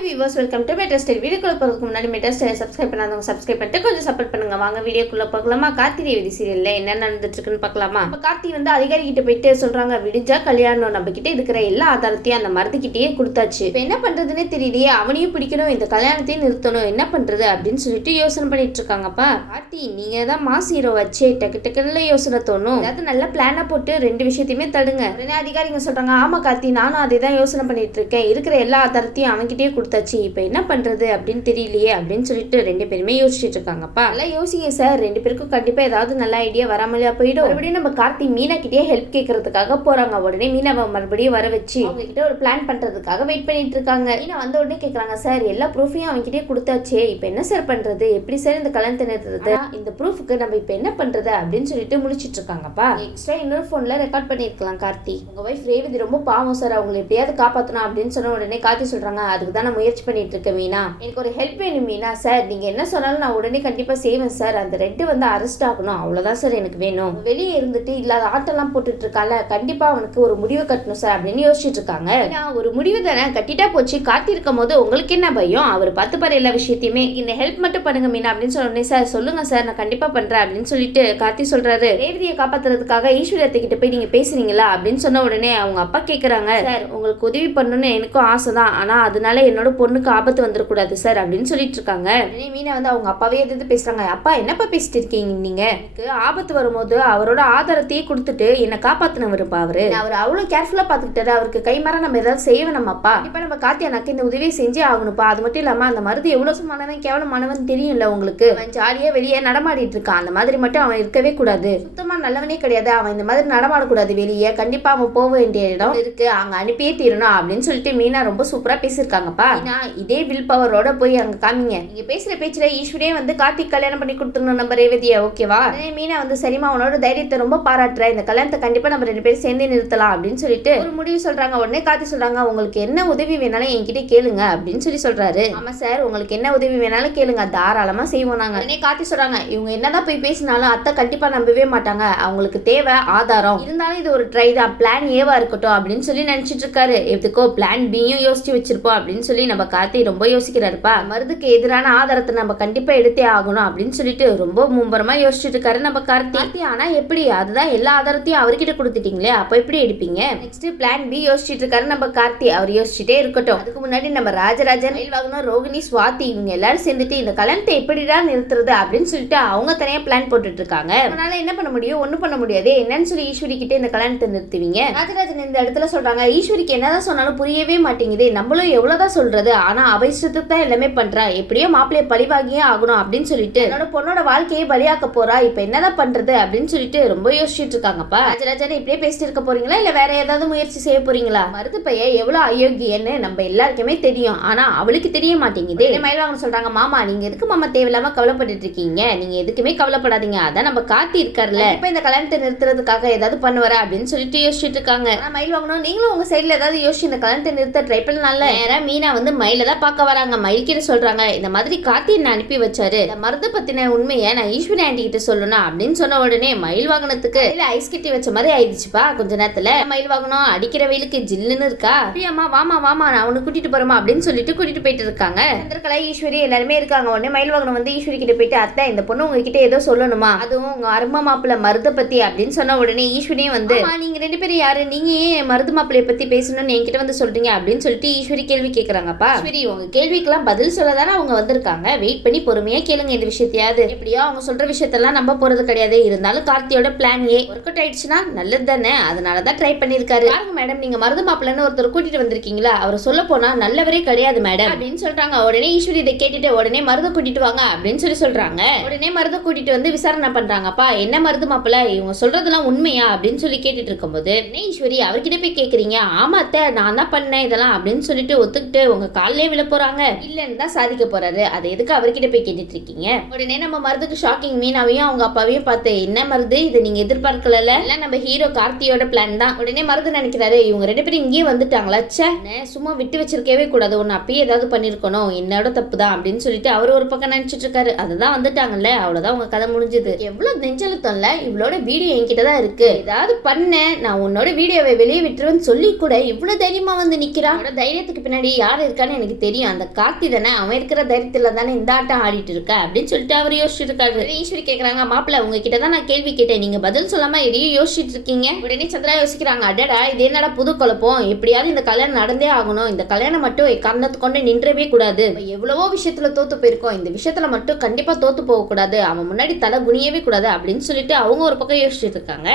Hi viewers, welcome to metro style. வீடியோக்குள்ள போகிறதுக்கு முன்னாடி மெட்ரா ஸ்டைல் சப்ஸ்கிரைப் பண்ணாதவங்க சப்ஸ்கிரைப் பண்ணிட்டு கொஞ்சம் சப்போர்ட் பண்ணுங்க. வாங்க வீடியோக்குள்ள போகலாமா? கார்த்தி ரேவதி சீரியல்ல என்ன நடந்துட்டு இருக்குன்னு பார்க்கலாமா? நம்ம கார்த்தி வந்து அதிகாரி கிட்ட போயிட்டு சொல்றாங்க, விடிஞ்சா கல்யாணம், நம்ம கிட்ட இருக்கிற எல்லா ஆதாரத்தையும் அந்த மருந்துகிட்டே கொடுத்தாச்சு, இப்போ என்ன பண்றதுன்னே தெரியலையே, அவனையும் பிடிக்கணும், இந்த கல்யாணத்தையும் நிறுத்தணும், என்ன பண்றது அப்படின்னு சொல்லிட்டு யோசனை பண்ணிட்டு இருக்காங்கப்பா. கார்த்தி, நீங்க தான் மாஸ் ஹீரோ வச்சே டக்கு டக்குல யோசனை தோணும், அதாவது நல்ல பிளான போட்டு ரெண்டு விஷயத்தையுமே தடுங்க. உடனே அதிகாரிங்க சொல்றாங்க, ஆமா கார்த்தி, நானும் அதே தான் யோசனை பண்ணிட்டு இருக்கேன், இருக்கிற எல்லா ஆதாரத்தையும் அவன்கிட்டயே கொடுத்தாச்சு, இப்போ என்ன பண்றது அப்படின்னு தெரியலையே அப்படின்னு சொல்லிட்டு ரெண்டு பேருமே யோசிச்சுட்டு இருக்காங்கப்பா. எல்லாம் யோசிங்க சார், ரெண்டு பேருக்கும் கண்டிப்பா ஏதாவது நல்ல ஐடியா வராமலையா போயிடும். மறுபடியும் நம்ம கார்த்தி மீனா கிட்டே ஹெல்ப் கேட்கறதுக்காக போறாங்க. உடனே மீனாவை மறுபடியும் வர வச்சு அவங்க கிட்ட ஒரு பிளான் பண்றதுக்காக வெயிட் பண்ணிட்டு இருக்காங்க. மீனா வந்த உடனே கேட்கறாங்க, சார் எல்லா ப்ரூஃபையும் அவங்க கிட்டே கொடுத்தாச்சே, இப்போ என்ன சார் பண்றது, எப்படி சார் இந்த கல்யாணத்தை நிறுத்துறது, இந்த ப்ரூஃபுக்கு நம்ம இப்போ என்ன பண்றது அப்படின்னு சொல்லிட்டு முடிச்சிட்டு இருக்காங்கப்பா. எக்ஸ்ட்ரா இன்னொரு போன்ல ரெக்கார்ட் பண்ணிருக்கலாம், கார்த்தி உங்க வைஃப் ரேவதி ரொம்ப பாவம் சார், அவங்களை எப்படியாவது காப்பாற்றணும் அப்படின்னு சொன்ன உடனே கார்த்தி சொல்றாங்க, அதுக்கு தான் நான் முயற்சி பண்ணிட்டு இருக்கேன் மீனா, எனக்கு ஒரு ஹெல்ப் வேணும் மீனா. சார் நீங்க என்ன சொன்னாலும் நான் உடனே கண்டிப்பா செய்வேன் சார், அந்த ரெட்டு வந்து அரெஸ்ட் ஆகணும், அவ்வளவுதான் சார் எனக்கு வேணும், வெளியே இருந்துட்டு இல்லாத ஆட்டெல்லாம் போட்டுட்டு இருக்கால, கண்டிப்பா அவனுக்கு ஒரு முடிவு கட்டணும் சார் அப்படின்னு யோசிச்சுட்டு இருக்காங்க. ஒரு முடிவு தானே, கட்டிட்டா போச்சு, கார்த்தி இருக்கும் போது உங்களுக்கு என்ன பயம், அவர் பார்த்து பாரு எல்லா விஷயத்தையுமே, இந்த ஹெல்ப் மட்டும் பண்ணுங்க மீனா அப்படின்னு சொன்னே, சார் சொல்லுங்க சார் நான் கண்டிப்பா பண்றேன் அப்படின்னு சொல்லிட்டு கார்த்தி சொல்றாரு. ரேவதியை காப்பாத்துறதுக்காக ஈஸ்வரியத்தை கிட்ட போய் நீங்க பேசுறீங்களா அப்படின்னு சொன்ன உடனே அவங்க அப்பா கேட்கறாங்க, சார் உங்களுக்கு உதவி பண்ணணும்னு எனக்கும் ஆசை தான், ஆனா அதனால என்னோட பொண்ணுக்கு ஆபத்து வந்துடக்கூடாது சார் அப்படின்னு சொல்லிட்டு இருக்காங்க. மீனா வந்து அவங்க அப்பாவே எதிர்த்து பேசுறாங்க, அப்பா என்னப்பா பேசிட்டு இருக்கீங்க நீங்க, எனக்கு ஆபத்து வரும்போது அவரோட ஆதாரத்தையே கொடுத்துட்டு என்ன காப்பாத்தினவருப்பா அவரு, அவர் அவ்வளவு கேர்ஃபுல்லா பாத்துக்கிட்டாரு, அவருக்கு கைமாற நம்ம ஏதாவது செய்ய வேணாமாப்பா, இப்ப நம்ம கார்த்தி எனக்கு இந்த உதவியை செஞ்சே ஆகணும்ப்பா, அது மட்டும் இல்லாம அந்த மருந்து எவ்வளவு சுமானவன் கேவலமானவன் தெரியும்ல உங்களுக்கு, அவன் ஜாலியா வெளியே நடமாடிட்டு இருக்கான், அந்த மாதிரி மட்டும் அவன் இருக்கவே கூடாது, சுத்தமா நல்லவனே கிடையாது, அவன் இந்த மாதிரி நடமாடக்கூடாது வெளியே, கண்டிப்பா அவன் போக வேண்டிய இடம் இருக்கு, அங்க அனுப்பியே தீரணும் அப்படின்னு சொல்லிட்டு மீனா ரொம்ப சூப்பரா பேசியிருக்காங்கப்பா. இதே வில் பவரோட போய் அங்க காமிங்க, நீங்க பேசுற பேச்சுல ஈஸ்வரியே வந்து கார்த்திக் கல்யாணம் பண்ணி கொடுத்துருணும் நம்ம ரேவதியா, ஓகேவா? மீனா வந்து சரிமா உன்னோட தைரியத்தை ரொம்ப பாராட்டுற, இந்த கல்யாணத்தை கண்டிப்பா நம்ம ரெண்டு பேரும் சேர்ந்தே நிறுத்தலாம் அப்படின்னு சொல்லிட்டு ஒரு முடிவு சொல்றாங்க. உடனே கார்த்தி சொல்றாங்க, உங்களுக்கு என்ன உதவி வேணாலும் என்கிட்ட கேளுங்க அப்படின்னு சொல்லி சொல்றாரு. ஆமா சார், உங்களுக்கு என்ன உதவி வேணாலும் கேளுங்க, தாராளமா செய்வோம் நாங்க. உடனே கார்த்தி சொல்றாங்க, இவங்க என்னதான் போய் பேசினாலும் அத்தை கண்டிப்பா நம்பவே மாட்டாங்க, அவங்களுக்கு தேவை ஆதாரம், இருந்தாலும் இது ஒரு ட்ரை தான், பிளான் ஏவா இருக்கட்டும் அப்படின்னு சொல்லி நினைச்சிட்டு இருக்காரு. எதுக்கோ பிளான் பியும் யோசிச்சு வச்சிருப்போம் அப்படின்னு சொல்லி நம்ம கார்த்தி ரொம்ப யோசிக்கிறாருப்பா. மருந்துக்கு எதிரான ஆதாரத்தை நம்ம கண்டிப்பா எடுத்தே ஆகணும் அப்படின்னு சொல்லிட்டு ரொம்ப மும்பரமா யோசிச்சுட்டு இருக்காரு நம்ம கார்த்தி. ஆனா எப்படி, அதுதான் எல்லா ஆதாரத்தையும் அவர்கிட்ட கொடுத்துட்டீங்களே, அப்ப எப்படி எடுப்பீங்க? நெக்ஸ்ட் பிளான் பி யோசிச்சுட்டு இருக்காரு நம்ம கார்த்தி. அவர் யோசிச்சுட்டே இருக்கட்டும், அதுக்கு முன்னாடி நம்ம ராஜராஜன், மயில்வாகனம், ரோகிணி, சுவாதி இவங்க எல்லாரும் சேர்ந்துட்டு இந்த கல்யாணத்தை எப்படிதான் நிறுத்துறது அப்படின்னு சொல்லிட்டு அவங்க தனியா போட்டுட்டு இருக்காங்க. அதனால என்ன பண்ண முடியும், ஒண்ணும் பண்ண முடியாது, என்னன்னு சொல்லி ஈஸ்வரி கிட்ட இந்த கல்யாணத்தை நிறுத்துவீங்க. ராஜராஜன் இந்த இடத்துல சொல்றாங்க, ஈஸ்வரிக்கு என்னதான் சொன்னாலும் புரியவே மாட்டேங்குது, நம்மளும் எவ்வளவுதான் சொல்றது, ஆனா அவ இஷ்டத்துக்கு தான் எல்லாமே பண்றா, எப்படியோ மாப்பிள்ளைய பழிவாகியே ஆகணும் அப்படின்னு சொல்லிட்டு என்னோட பொண்ணோட வாழ்க்கையை பலியாக்க போறா, இப்ப என்னதான் பண்றது அப்படின்னு சொல்லிட்டு ரொம்ப யோசிச்சுட்டு இருக்காங்கப்பா. ராஜராஜன் இப்படியே பேசிட்டு இருக்க போறீங்களா இல்ல வேற ஏதாவது முயற்சி செய்ய போறீங்களா? மருது பைய எவ்வளவு அயோக்கியன்னு நம்ம எல்லாருக்குமே தெரியும், ஆனா அவளுக்கு தெரிய மாட்டேங்குது. மயில்வாகனம் சொல்றாங்க, மாமா நீங்க எதுக்கு மாமா தேவையில்லாம கவலைப்பட்டு இருக்கீங்க, நீங்க எதுக்குமே கவலைப்படாதீங்க, அதான் நம்ம கார்த்தி இருக்காருல்ல, இப்ப இந்த கல்யாணத்தை நிறுத்துறதுக்காக ஏதாவது பண்ணுவாரா அப்படின்னு சொல்லிட்டு யோசிச்சுட்டு இருக்காங்க. மயில்வாகனம் நீங்களும் உங்க சைட்ல ஏதாவது யோசிச்சு இந்த கல்யாணத்தை நிறுத்த ட்ரை பண்ணலாம்ல. நேரா மீனா வந்து மயில தான் பார்க்க வராங்க. மயில் கிட்ட சொல்றாங்க, இந்த மாதிரி கார்த்தி என்ன அனுப்பி வச்சாரு, இந்த மருது பத்தின உண்மையை நான் ஈஸ்வரி ஆண்டி கிட்ட சொல்லணும் அப்படின்னு சொன்ன உடனே மயில் வாகனத்துக்கு ஐஸ் கட்டி வச்ச மாதிரி ஆயிடுச்சுப்பா. கொஞ்ச நேரத்துல மயில் வாகனம் அடிக்கிற வெயிலுக்கு ஜில்லுன்னு இருக்கா, பிரியம்மா வாமா வாமா நான் அவனு கூட்டிட்டு போறோமா அப்படின்னு சொல்லிட்டு கூட்டிட்டு போயிட்டு இருக்காங்க. சந்திரகலா, ஈஸ்வரி எல்லாருமே இருக்காங்க. உடனே மயில் வாகனம் வந்து ஈஸ்வரி கிட்ட போயிட்டு, அத்தை இந்த பொண்ணு உங்ககிட்ட ஏதோ சொல்லணுமா, அதுவும் உங்க அருமை மாப்பிள்ள மருத பத்தி அப்படின்னு சொன்ன உடனே ஈஸ்வரியும் வந்து, நீங்க ரெண்டு பேரும் யாரு, நீங்க ஏன் மருது மாப்பிள்ளைய பத்தி பேசணும்னு என்கிட்ட வந்து சொல்றீங்க அப்படின்னு சொல்லிட்டு ஈஸ்வரி கேள்வி கேட்கறாங்கப்பா. ஈஸ்வரி உங்க கேள்விக்கெல்லாம் பதில் சொல்லதானே அவங்க வந்திருக்காங்க, வெயிட் பண்ணி பொறுமையா கேளுங்க இந்த விஷயத்தையாவது, எப்படியோ அவங்க சொல்ற விஷயத்தெல்லாம் நம்ப போறது கிடையாது, இருந்தாலும் கார்த்தியோட பிளான் ஏ ஒர்க் அவுட் ஆயிடுச்சுன்னா நல்லது தானே, அதனாலதான் ட்ரை பண்ணிருக்காரு. பாருங்க மேடம், நீங்க மருது மாப்பிள்ளன்னு ஒருத்தர் கூட்டிட்டு வந்திருக்கீங்களா, அவர் சொல்ல போனா நல்லவரே கிடையாது மேடம் அப்படின்னு சொல்றாங்க. உடனே ஈஸ்வரி இதை கேட்டுட்டு உடனே மருத கூட்டிட்டு வாங்க அப்படின்னு சொல்லி சொல்றாங்க. உடனே மருத கூட்டிட்டு வந்து விசாரணை பண்றாங்கப்பா. என்ன மருது மாப்பிள்ள, இவங்க சொல்றதெல்லாம் உண்மையா அப்படின்னு சொல்லி கேட்டுட்டு இருக்கும்போது, என்ன ஈஸ்வரி அவர்கிட்ட போய் கேக்குறீங்க, ஆமா அத்தை நான் தான் பண்ணேன் இதெல்லாம் அப்படின்னு சொல்லிட்டு ஒத்துக்கிட்டு உங்க காலிலே விழ போறாங்க, இல்லன்னு தான் சாதிக்க போறாரு, அதை எதுக்கு அவர்கிட்ட போய் கேட்டுட்டு இருக்கீங்க? உடனே நம்ம மருதுக்கு ஷாக்கிங், மீனாவையும் அவங்க அப்பாவையும் பார்த்து, என்ன மருது இதை நீங்க எதிர்பார்க்கல, நம்ம ஹீரோ கார்த்தியோட பிளான் தான். உடனே மருது நினைக்கிறாரு, இவங்க ரெண்டு பேரும் இங்கேயே வந்துட்டாங்களா, சும்மா விட்டு வச்சிருக்கவே கூடாது, ஒன்னு அப்பயே ஏதாவது பண்ணிருக்கணும், என்னோட தப்பு தான் அப்படின்னு சொல்லிட்டு அவர் ஒரு பக்கம் நினைச்சிட்டு இருக்காரு. அதுதான் வந்துட்டாங்கல்ல, அவ்வளவுதான் உங்க கதை முடிஞ்சது. எவ்வளவு நெஞ்சலுத்தம்ல, இவளோட வீடியோ என்கிட்ட தான் இருக்கு, ஏதாவது பண்ண நான் உன்னோட வீடியோவை வெளியே விட்டுருவேன்னு சொல்லி கூட இவ்வளவு தைரியமா வந்து நிக்கிறான். தைரியத்துக்கு பின்னாடி யார் இருக்கான்னு எனக்கு தெரியும், அந்த கார்த்தி தானே, அவன் இருக்கிற தைரியத்துல தானே இந்த ஆட்டம் ஆடிட்டு இருக்க அப்படின்னு சொல்லிட்டு அவர் யோசிச்சுட்டு இருக்காரு. ஈஸ்வரி கேக்குறாங்க, மாப்பிள்ள உங்ககிட்ட தான் நான் கேள்வி கேட்டேன், நீங்க பதில் சொல்லாம எதையும் யோசிச்சுட்டு இருக்கீங்க. உடனே சந்திரா யோசிக்கிறாங்க, அடடா இது என்னடா புது குழப்பம், எப்படியாவது இந்த கல்யாணம் நடந்தே ஆகணும், இந்த கல்யாணம் மட்டும் காரணத்தை கொண்டு நின்றவே கூடாது, எவ்வளவோ விஷயத்துல தோத்து போயிருக்கோம், இந்த விஷயத்துல மட்டும் கண்டிப்பா தோத்து போக கூடாது, அவன் முன்னாடி தலை குனியவே கூடாது அப்படின்னு சொல்லிட்டு அவங்க ஒரு பக்கம் யோசிச்சுட்டு இருக்காங்க.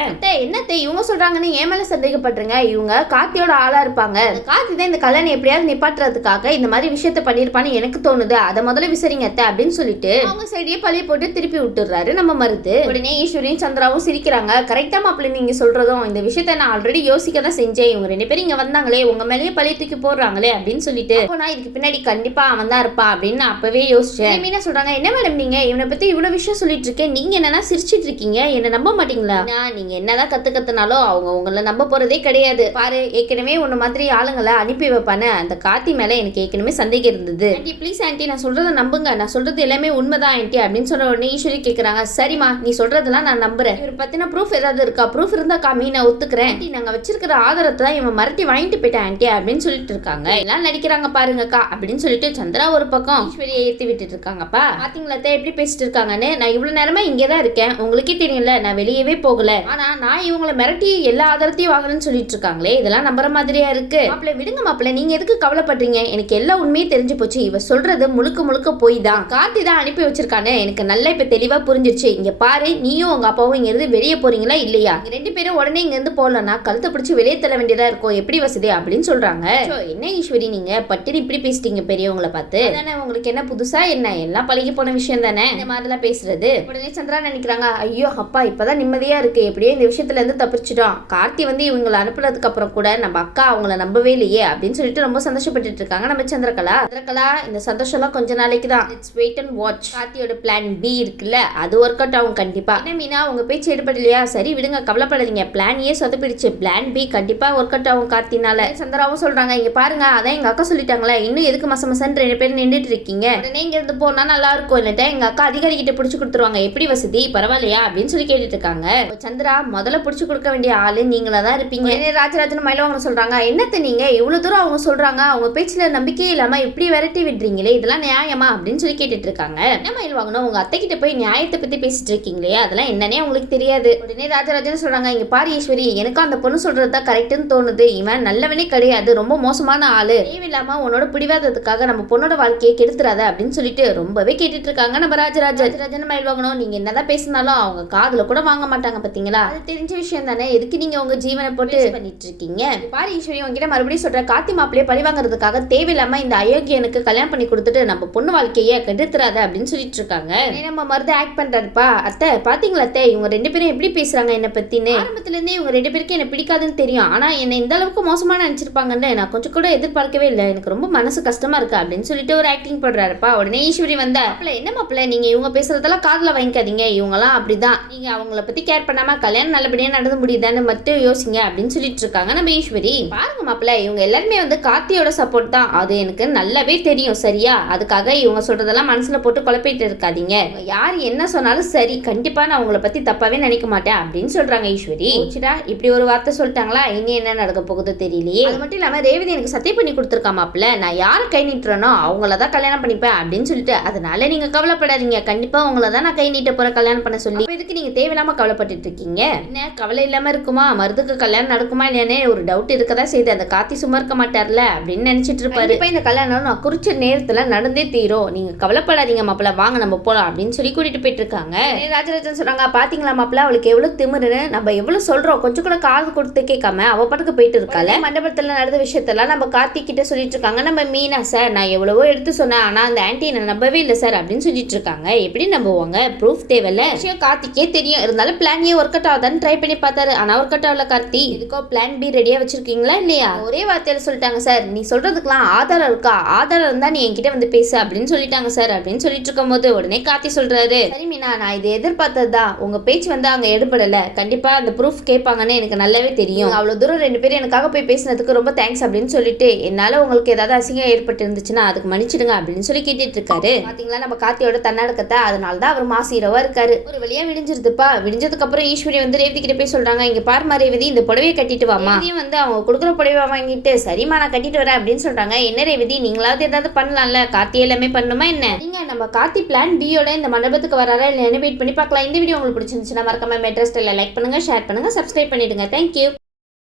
என்னத்தை இவங்க சொல்றாங்கன்னு ஏன் மேல சந்தேகப்படுறீங்க, இவங்க கார்த்தியோட ஆளா இருப்பாங்க, கார்த்தி தான் இந்த கல்யாணம் எப்படியாவது நிப்பாட்டுறதுக்காக இந்த மாதிரி விஷயத்த பண்ணிருப்பான்னு எனக்கு தோணுது, அதை முதல்ல விசாரிங்க அத்தை அப்படின்னு சொல்லிட்டு அவங்க சைடியே பழிய போட்டு திருப்பி விட்டுறாரு நம்ம மருது. உடனே ஈஸ்வரியும் சந்திராவும் சிரிக்கிறாங்க, கரெக்டா மாப்பிள்ளை நீங்க சொல்றதும், இந்த விஷயத்த நான் ஆல்ரெடி யோசிக்க தான் செஞ்சேன், இவங்க 2 பேரும் இங்க வந்தாங்களே உங்க மேலேயே பழிய தூக்கி போடுறாங்களே அப்படின்னு சொல்லிட்டு நான் இதுக்கு பின்னாடி கண்டிப்பா அவன் தான் இருப்பா அப்படின்னு அப்பவே யோசிச்சேன். மீனா சொல்றாங்க, என்ன மேடம் நீங்க இவனை பத்தி இவ்வளவு விஷயம் சொல்லிட்டு இருக்கேன், நீங்க என்னன்னா சிரிச்சிட்டு இருக்கீங்க, என்ன நம்ப மாட்டீங்களா, நீங்க என்னதான் கத்துனாலும் அவங்க உங்களை நம்ப போறதே கிடையாது, பாரு ஏற்கனவே உன்ன மாதிரி ஆளுங்களை அனுப்பி வைப்பானு அந்த கார்த்தி மேல எனக்கு ஏற்கனவே சந்தேகம் இருந்தது, ஆண்டி ப்ளீஸ் ஆண்டி நான் சொல்றதை நம்புங்க, நான் சொல்றது எல்லாமே உண்மைதான் ஆண்டி அப்படின்னு சொன்ன உடனே ஈஸ்வரி கேக்குறாங்க, சரிமா நீ சொல்றதெல்லாம் நான் நம்புறேன், இவர் பத்தின ப்ரூஃப் ஏதாவது இருக்கா, ப்ரூஃப் இருந்தா காமி நான் ஒத்துக்கிறேன், நாங்க வச்சிருக்கிற ஆதாரத்தை தான் இவன் மறட்டி வாங்கிட்டு போயிட்டேன் ஆண்டி அப்படின்னு சொல்லிட்டு இருக்காங்க. எல்லாம் நடிக்கிறாங்க பாருங்கக்கா அப்படின்னு சொல்லிட்டு சந்திரா ஒரு பக்கம் ஈஸ்வரியை ஏத்தி விட்டுட்டு இருக்காங்கப்பா. பாத்தீங்களா எப்படி பேசிட்டு இருக்காங்கன்னு, நான் இவ்வளவு நேரமா இங்கேதான் இருக்கேன், உங்களுக்கே தெரியல நான் வெளியவே போகல, ஆனா நான் இவங்களை மிரட்டி எல்லா ஆதாரத்தையும் வாங்கணும்னு சொல்லிட்டு இருக்காங்களே, இதெல்லாம் நம்புற மாதிரியா இருக்கு, மாப்பிள்ளை விடுங்க மாப்பிள்ளை நீங்க எதுக்கு கவலைப்படுறீங்க, எனக்கு எல்லா உண்மையும் தெரிஞ்சு போச்சு, இவ சொல்றது முழுக்க முழுக்க போய் தான், கார்த்தி தான் அனுப்பி வச்சிருக்கானே எனக்கு நல்லா இப்ப தெளிவா புரிஞ்சிருச்சு, இங்க பாரு நீயும் உங்க அப்பாவும் இங்க இருந்து வெளியே போறீங்களா இல்லையா, 2 பேரும் உடனே இங்க இருந்து போகலன்னா கழுத்தை பிடிச்சி வெளியே தள்ள வேண்டியதா இருக்கும், எப்படி வசதி அப்படின்னு சொல்றாங்க. என்ன ஈஸ்வரி நீங்க பட்டினி இப்படி பேசிட்டீங்க பெரியவங்களை பார்த்து, உங்களுக்கு என்ன புதுசா என்ன, எல்லாம் பழகி போன விஷயம் தானே இந்த மாதிரிலாம் பேசுறது. உடனே சந்திரா நினைக்கிறாங்க, ஐயோ அப்பா இப்பதான் நிம்மதியா இருக்கு, எப்படியோ இந்த விஷயத்துல இருந்து தப்பிச்சிட்டோம், கார்த்தி வந்து இவங்களை அனுப்புனதுக்கு அப்புறம் கூட நம்ம அக்கா அவங்கள நம்பவே இல்லையே அப்படின்னு சொல்லிட்டு ரொம்ப சந்தோஷப்பட்டு இருக்காங்க நம்ம சந்திரகலா. இந்த சந்தோஷம்லாம் கொஞ்ச நாளைக்கு தான், லெட்ஸ் வெயிட் அண்ட் வாட்ச். கார்த்தியோட பிளான் பி இருக்குல்ல அது ஒர்க் அவுட் ஆகும் கண்டிப்பா. என்ன மீனா உங்க பேச்சு எடுபடலையா, சரி விடுங்க கவலைப்படாதீங்க, பிளான் ஏ சொதப்பிடுச்சு, பிளான் பி கண்டிப்பா ஒர்க் அவுட் ஆகும் கார்த்தினால. சந்திராவும் சொல்றாங்க, இங்க பாருங்க அதான் எங்க அக்கா சொல்லிட்டாங்களே, இன்னும் எதுக்கு மசமசன்னு 2 பேரும் நின்றுட்டு இருக்கீங்க, உடனே இங்க இருந்து போனா நல்லா இருக்கும், இல்லட்டா எங்க அக்கா அதிகாரி கிட்ட பிடிச்சு கொடுத்துருவாங்க, எப்படி வசதி பரவாயில்லையா அப்படின்னு சொல்லி கேட்டுட்டு இருக்காங்க. சந்திரா முதல்ல பிடிச்சு கொடுக்க வேண்டிய ஆளு நீங்களா தான் இருப்பீங்க. ராஜராஜன் மயிலவங்க சொல்றாங்க, என்னத்த நீங்க இவ்வளவு தூரம் அவங்க சொல்றாங்க, அவங்க பேச்சுல நம்பிக்கையே இல்லாம இப்படி விரட்டி விடுறீங்களே, இதெல்லாம் நியாயமா அப்படின்னு சொல்லி கேட்டுட்டு இருக்காங்க. என்ன மயில் வாங்கணும் உங்க அத்தை கிட்ட போய் நியாயத்தை பத்தி பேசிட்டு இருக்கீங்களே, அதெல்லாம் என்னன்னே உங்களுக்கு தெரியாது. உடனே ராஜராஜன் சொல்றாங்க, இங்க பாரு ஈஸ்வரி எனக்கும் அந்த பொண்ணு சொல்றதுதான் கரெக்ட்னு தோணுது, இவன் நல்லவனே கிடையாது, ரொம்ப மோசமான ஆளு, தேவையில்லாம உன்னோட பிடிவாதத்துக்காக நம்ம பொண்ணோட வாழ்க்கையை கெடுத்துறாத அப்படின்னு சொல்லிட்டு ரொம்பவே கேட்டுட்டு இருக்காங்க நம்ம ராஜராஜன் மயில் வாங்கணும். நீங்க என்னதான் பேசினாலும் அவங்க காதுல கூட வாங்க மாட்டாங்க பாத்தீங்களா, அது தெரிஞ்ச விஷயம் தானே, எதுக்கு நீங்க உங்க ஜீவனை போட்டு பண்ணிட்டு இருக்கீங்க. பாரு ஈஸ்வரி உங்ககிட்ட மறுபடியும் சொல்ற, கார்த்தி மாப்பிள்ளைய பழி வாங்குறதுக்காக தேவையில்லாம இந்த அயோக்கியனுக்கு கல்யாணம் பண்ணி கொடுத்துட்டு நம்ம பொண்ணு வாழ்க்கையை கெடுத்துறாத அப்படின்னு சொல்லிட்டு இருக்காங்க. நம்ம மருது ஆக்ட் பண்றாருப்பா, அத்தை பாத்தீங்களா அத்தை இவங்க 2 பேரும் எப்படி பேசுறாங்க என்ன பத்தின்னு, ஆரம்பத்துல இருந்தே இவங்க 2 பேருக்கு என்ன பிடிக்காதுன்னு தெரியும், ஆனா என்ன இந்த அளவுக்கு மோசமா நினைச்சிருப்பாங்கன்னு நான் கொஞ்சம் கூட எதிர்பார்க்கவே இல்லை, எனக்கு ரொம்ப மனசு கஷ்டமா இருக்கு அப்படின்னு சொல்லிட்டு ஒரு ஆக்டிங் பண்றாருப்பா. உடனே ஈஸ்வரி வந்த என்ன மாப்பிள்ள நீங்க இவங்க பேசுறதெல்லாம் காதுல வாங்கிக்காதீங்க, இவங்கலாம் அப்படிதான், நீங்க அவங்கள பத்தி கேர் பண்ணாம கல்யாணம் நல்லபடியா நடந்து முடியுதான்னு மட்டும் யோசிங்க அப்படின்னு சொல்லிட்டு இருக்காங்க நம்ம ஈஸ்வரி. பாருங்க மாப்பிள்ள இவங்க எல்லாருமே வந்து கார்த்தியோட சப்போர்ட் தான், அது எனக்கு நல்லாவே தெரியும் சரியா, அதுக்காக இவங்க சொல்றதெல்லாம் மனசுல போட்டு குழப்பிட்டு இருக்காதீங்க, யார் என்ன சொன்னாலும் சரி கண்டிப்பா நான் உங்களை பத்தி தப்பாவே நினைக்க மாட்டேன் அப்படின்னு சொல்றாங்க ஈஸ்வரி. இப்படி ஒரு வார்த்தை சொல்லிட்டாங்களா, இனி என்ன நடக்க போகுது தெரியலையே. அது மட்டும் இல்லாம ரேவதி எனக்கு சத்தியம் பண்ணி கொடுத்துருக்கா மாப்பிள்ள, நான் யாரை கை நீட்டுறனோ அவங்களதான் கல்யாணம் பண்ணிப்பேன் அப்படின்னு சொல்லிட்டு, அதனால நீங்க கவலைப்படாதீங்க, கண்டிப்பா உங்களதான் நான் கை நீட்ட போற கல்யாணம் பண்ண சொல்லி, இதுக்கு நீங்க தேவையில்லாம கவலைப்பட்டு இருக்கீங்க, என்ன கவலை இல்லாம இருக்குமா, மருதுக்கு கல்யாணம் நடக்குமா இல்லையானே ஒரு டவுட் இருக்கதான் செய்து, அந்த கார்த்தி சும்மா இருக்க மாட்டார்ல அப்படின்னு நினைச்சிட்டு இருப்பாரு. இப்ப இந்த கல்யாணம் நான் குறிச்ச நேரத்துல நடந்தே தீரும், நீங்க கவலைப்படாதீங்க மாப்பிள்ள வாங்க நம்ம போலாம் அப்படின்னு சொல்லி கூட்டிட்டு போயிட்டு இருக்காங்க. ராஜராஜன் சொல்றாங்க, பாத்தீங்களா மாப்பிள்ள அவளுக்கு எவ்வளவு திமிருன்னு, நம்ம எவ்வளவு சொல்றோம் கொஞ்சம் கூட காது கொடுத்து கேட்காம அவ பாட்டுக்கு போயிட்டு இருக்கால. மண்டபத்துல நடந்த விஷயத்தெல்லாம் நம்ம கார்த்தி கிட்ட சொல்லிட்டு இருக்காங்க நம்ம மீனா, சார் நான் எவ்வளவோ எடுத்து சொன்னேன் ஆனா அந்த ஆன்டி என்ன நம்பவே இல்லை சார் அப்படின்னு சொல்லிட்டு இருக்காங்க. எப்படி நம்புவாங்க, ப்ரூஃப் தேவையில்ல, விஷயம் கார்த்திக்கே தெரியும், இருந்தாலும் பிளான் ஏ ஒர்க் அவுட் ஆகுதான்னு ட்ரை பண்ணி பார்த்தாரு, ஆனா ஒர்க் அவுட் ஆகல. கார்த்தி இதுக்கோ பிளான் பி ரெடியா வச்சிருக்கீங்களா இல்லையா, ஒரே வார்த்தையில சொல்லிட்டாங்க சார், நீ சொல்றதுக்கெல்லாம் ஆதாரம் இருக்கா, ஆதாரம் இருந்தா நீ என்கிட்ட வந்து பேசு அப்படின்னு சொல்லிட்டாங்க சார் அப்படின்னு சொல்லிட்டு இருக்கும் போது உடனே கார்த்தி சொல்றாரு, சரி மீனா நான் இதை எதிர்பார்த்ததுதான், உங்க பேச்சு வந்து அங்க எடுபடல, கண்டிப்பா அந்த ப்ரூஃப் கேட்பாங்கன்னு எனக்கு நல்லாவே தெரியும், அவ்வளவு தூரம் 2 பேரும் எனக்காக போய் பேசினதுக்கு ரொம்ப தேங்க்ஸ் அப்படின்னு சொல்லிட்டு, என்னால உங்களுக்கு ஏதாவது அசிங்கம் ஏற்பட்டு இருந்துச்சுன்னா அதுக்கு மன்னிச்சிடுங்க அப்படின்னு சொல்லி கேட்டுட்டு இருக்காரு. பாத்தீங்களா நம்ம கார்த்தியோட தன்னடக்கத்தை, அதனாலதான் அவர் மாசு ஹீரோவா இருக்காரு. ஒரு வழியா விடிஞ்சிருதுப்பா. விடிஞ்சதுக்கு அப்புறம் ஈஸ்வரி வந்து ரேவதி கிட்ட போய் சொல்றாங்க, இங்க பாருமா ரேவதி இந்த புடவையை கட்டிட்டு வாமா, வந்து அவங்க கொடுக்குற புடவை வாங்கிட்டு சரிமா நான் கட்டிட்டு வரேன் அப்படின்னு சொல்றாங்க சொல்றாங்க. என்ன ரேவதி, நீங்களாவது ஏதாவது பண்ணலாம்ல, கார்த்தி எல்லாமே பண்ணுமா என்ன? நீங்க நம்ம கார்த்தி பிளான் பியோட இந்த மண்டபத்துக்கு வராரா இல்லைன்னு வெயிட் பண்ணி பார்க்கலாம். இந்த வீடியோ உங்களுக்கு பிடிச்சிருந்துச்சுன்னா மறக்காம மெட்ரா ஸ்டைல லைக் பண்ணுங்க, ஷேர் பண்ணுங்க, சப்ஸ்கிரைப் பண்ணிடுங்க. தேங்க்யூ.